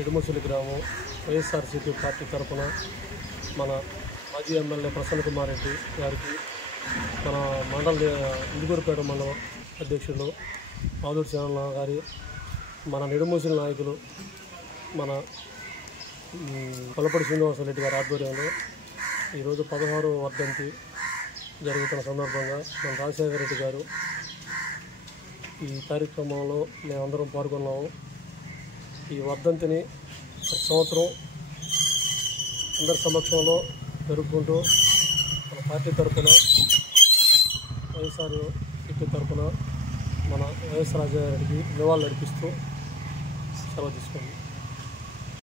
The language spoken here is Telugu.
నిడుముసలి గ్రామం వైఎస్ఆర్సీపీ పార్టీ తరఫున మన మాజీ ఎమ్మెల్యే ప్రసన్న కుమార్ రెడ్డి గారికి, మన ఇందుకూరుపేట మండలం అధ్యక్షులు ఆదూరు శ్యామల గారి, మన నిడుముసలి నాయకులు మన కొలపడి శ్రీనివాసరెడ్డి గారి ఆధ్వర్యంలో ఈరోజు 16వ వర్ధంతి జరుగుతున్న సందర్భంగా మన రాజశేఖర రెడ్డి గారు ఈ కార్యక్రమంలో మేమందరం పాల్గొన్నాము. ఈ వర్ధంతిని ప్రతి సంవత్సరం అందరి సమక్షంలో జరుపుకుంటూ మన పార్టీ తరఫున వైఎస్ఆర్సీపీ తరఫున మన వైఎస్ రాజశేఖర రెడ్డికి నివాళులు అర్పిస్తూ సెలవు తీసుకోండి.